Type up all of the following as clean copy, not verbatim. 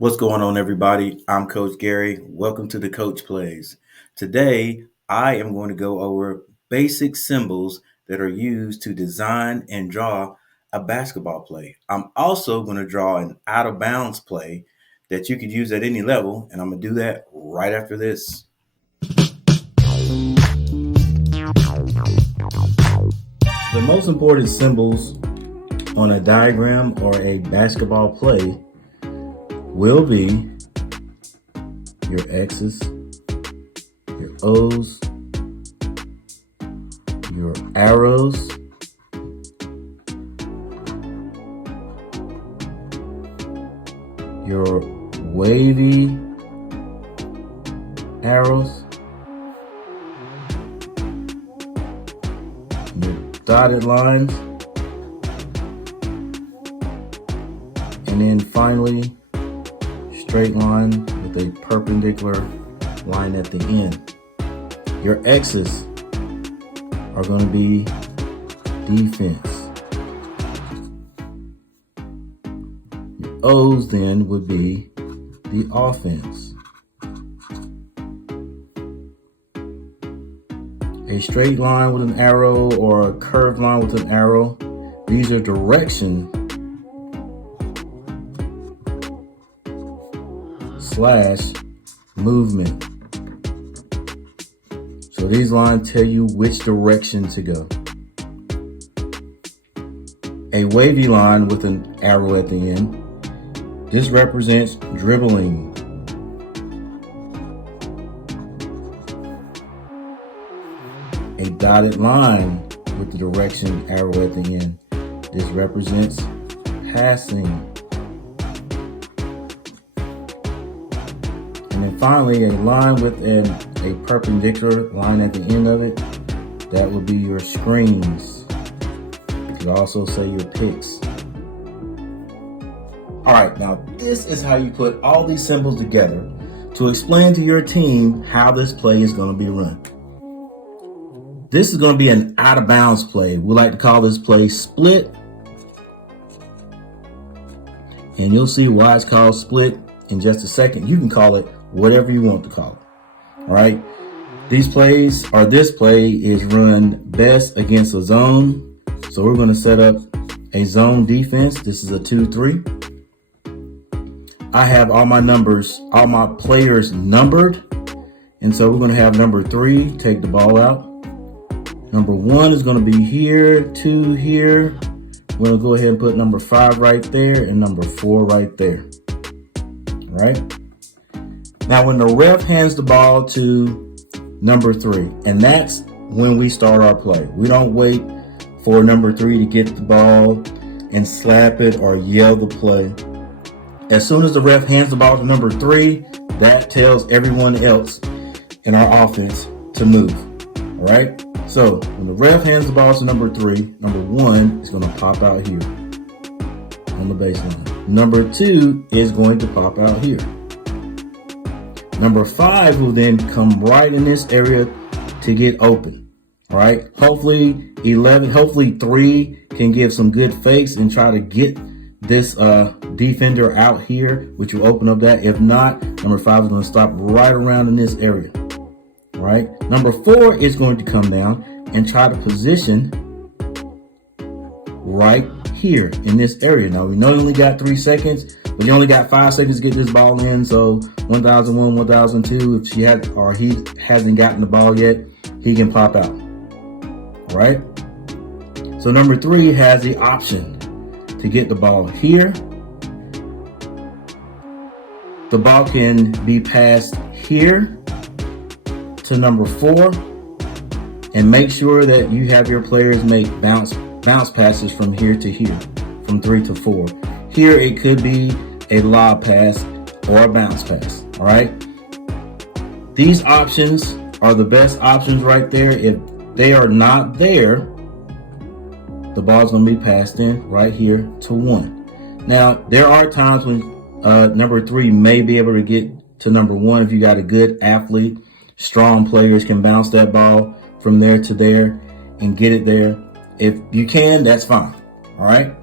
What's going on, everybody? I'm Coach Gary. Welcome to the Coach Plays. Today, I am going to go over basic symbols that are used to design and draw a basketball play. I'm also going to draw an out of bounds play that you could use at any level, and I'm going to do that right after this. The most important symbols on a diagram or a basketball play will be your X's, your O's, your arrows, your wavy arrows, your dotted lines, and then finally straight line with a perpendicular line at the end. Your X's are going to be defense. Your O's then would be the offense. A straight line with an arrow or a curved line with an arrow, these are direction / movement. So these lines tell you which direction to go. A wavy line with an arrow at the end, this represents dribbling. A dotted line with the direction arrow at the end, this represents passing. And then finally, a line with a perpendicular line at the end of it, that would be your screens. You could also say your picks. All right, now this is how you put all these symbols together to explain to your team how this play is going to be run. This is going to be an out of bounds play. We like to call this play split. And you'll see why it's called split in just a second. You can call it whatever you want to call it. All right. This play is run best against a zone. So we're going to set up a zone defense. This is a 2-3. I have all my players numbered. And so we're going to have number 3 take the ball out. Number 1 is going to be here, 2 here. We're going to go ahead and put number 5 right there and number 4 right there. All right. Now, when the ref hands the ball to number 3, and that's when we start our play. We don't wait for number 3 to get the ball and slap it or yell the play. As soon as the ref hands the ball to number 3, that tells everyone else in our offense to move. All right. So when the ref hands the ball to number 3, number 1 is going to pop out here on the baseline. Number 2 is going to pop out here. Number 5 will then come right in this area to get open. All right. Hopefully 3 can give some good fakes and try to get this defender out here, which will open up that. If not, number 5 is going to stop right around in this area. All right. Number 4 is going to come down and try to position right here in this area. Now we know you only got 3 seconds, but you only got 5 seconds to get this ball in. So 1001, 1002, if he hasn't gotten the ball yet, he can pop out. All right. So number 3 has the option to get the ball here. The ball can be passed here to number 4, and make sure that you have your players make bounce passes from here to here, from 3 to 4. Here it could be a lob pass or a bounce pass. All right. These options are the best options right there. If they are not there, the ball's going to be passed in right here to 1. Now, there are times when number 3 may be able to get to number 1 if you got a good athlete. Strong players can bounce that ball from there to there and get it there. If you can, that's fine. All right.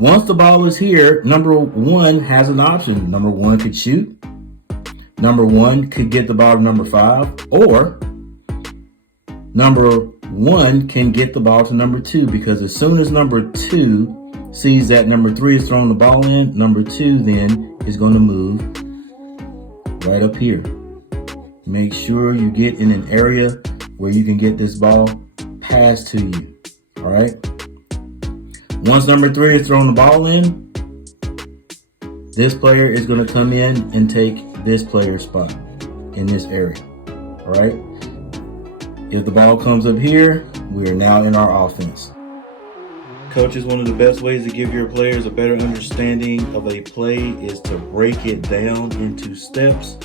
Once the ball is here, number one has an option. Number one could shoot. Number one could get the ball to number 5, or number one can get the ball to number 2, because as soon as number 2 sees that number 3 is throwing the ball in, number 2 then is going to move right up here. Make sure you get in an area where you can get this ball passed to you. All right. Once number 3 is throwing the ball in, this player is going to come in and take this player's spot in this area. All right. If the ball comes up here, we are now in our offense. Coaches, one of the best ways to give your players a better understanding of a play is to break it down into steps.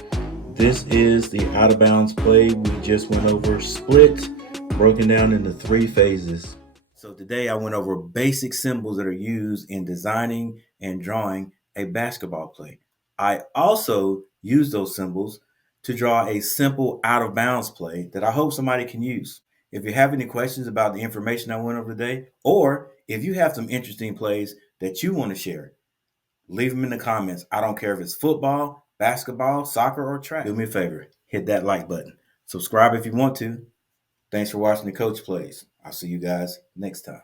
This is the out of bounds play we just went over, split, broken down into 3 phases. So today I went over basic symbols that are used in designing and drawing a basketball play. I also use those symbols to draw a simple out of bounds play that I hope somebody can use. If you have any questions about the information I went over today, or if you have some interesting plays that you want to share, leave them in the comments. I don't care if it's football, basketball, soccer, or track. Do me a favor, hit that like button. Subscribe if you want to. Thanks for watching the Coach Plays. I'll see you guys next time.